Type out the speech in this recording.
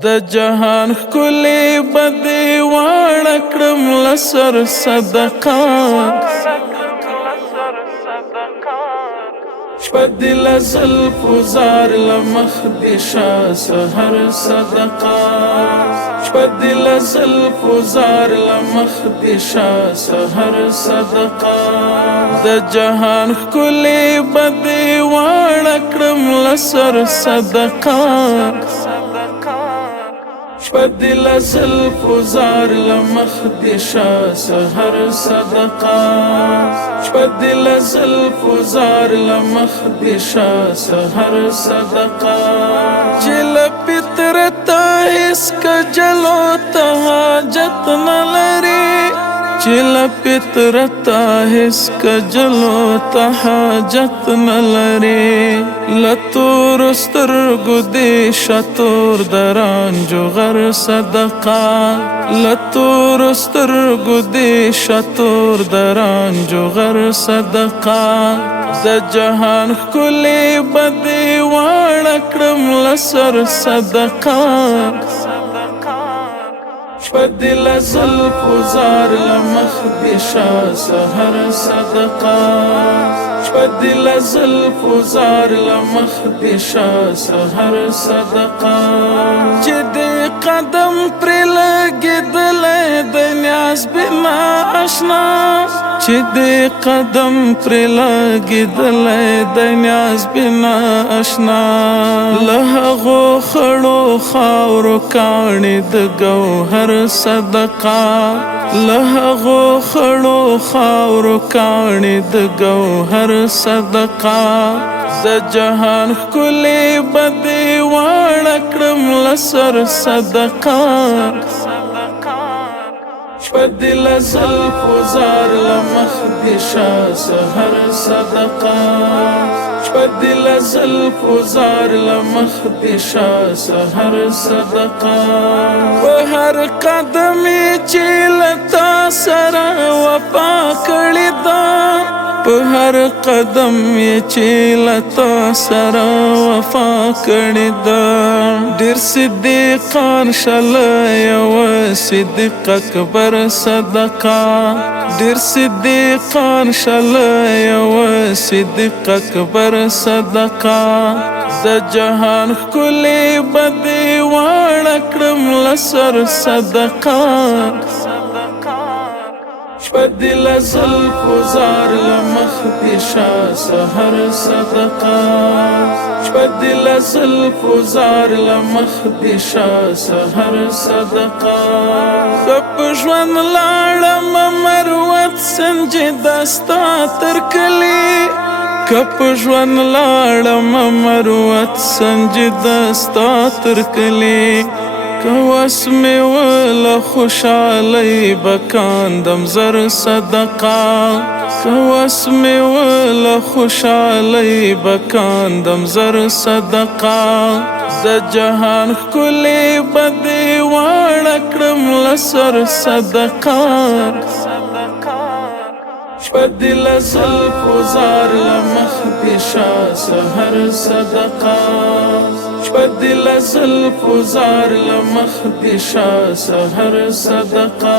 د جهان ښکلې بدې واړه کړم له سر صدقه شپه دې له زلفو زار له مخ دې شه سحر صدقه شپه دې له زلفو زار له مخ دې شه سحر صدقه د جهان ښکلې بدې واړه کړم له سر صدقه شپه دې له زلفو زار له مخ دې شه سحر صدقه شپه دې له زلفو زار له مخ دې شه سحر صدقه چې له فطرته هېڅ کجلو ته حاجت نه لري چې له فطرته هېڅ کجلو ته حاجت نه لري له تورو سترګو دې شه تور د رانجو غر صدقه له تورو سترګو دې شه تور د رانجو غر صدقه د جهان ښکلې بدې واړه کړم له سر صدقه شپه دې له زلفو زار له مخ دې شه سحر صدقه شپه دې له زلفو زار له مخ دې شه سحر صدقه چې دې قدم پرې لګېدلی د نیاز بنا اشنا چې دې قدم پرې لګېدلی د نیاز بنا اشنا له هغو خړو خاورو کاڼې د ګوهر صدقه له هغو خړو خاورو کاڼې د ګوهر صدقه د جهان ښکلې بدې واړه کړم له سر صدقه شپه دې له زلفو زار له مخ دې شه سحر صدقه شپه دې له زلفو زار له مخ دې شه سحر صدقه په هر قدم یې چې له تا سره وفا کړې ده په هر قدم یې چې له تا سره وفا کړې ده ډېر صدیقان شله یوه صدیق اکبر صدقه ډېر صدیقان شله یوه صدیق اکبر صدقه د جهان ښکلې بدې واړه کړم له سر صدقه شپه دې له زلفو زار له مخ دې شه سحر صدقه شپه دې له زلفو زار له مخ دې شه سحر صدقه که په ژوند لاړم مروت سنجده ستا تر کلي که په ژوند لاړم مروت سنجده ستا تر کلي که وس مې وله خوشحالۍ به کاندم زر صدقه که وس مې وله خوشحالۍ به کاندم زر صدقه د جهان ښکلې بدې واړه کړم له سر صدقه شپه دې له زلفو زار له مخ دې شه سحر صدقه شپه دې له زلفو زار له مخ دې شه سحر صدقه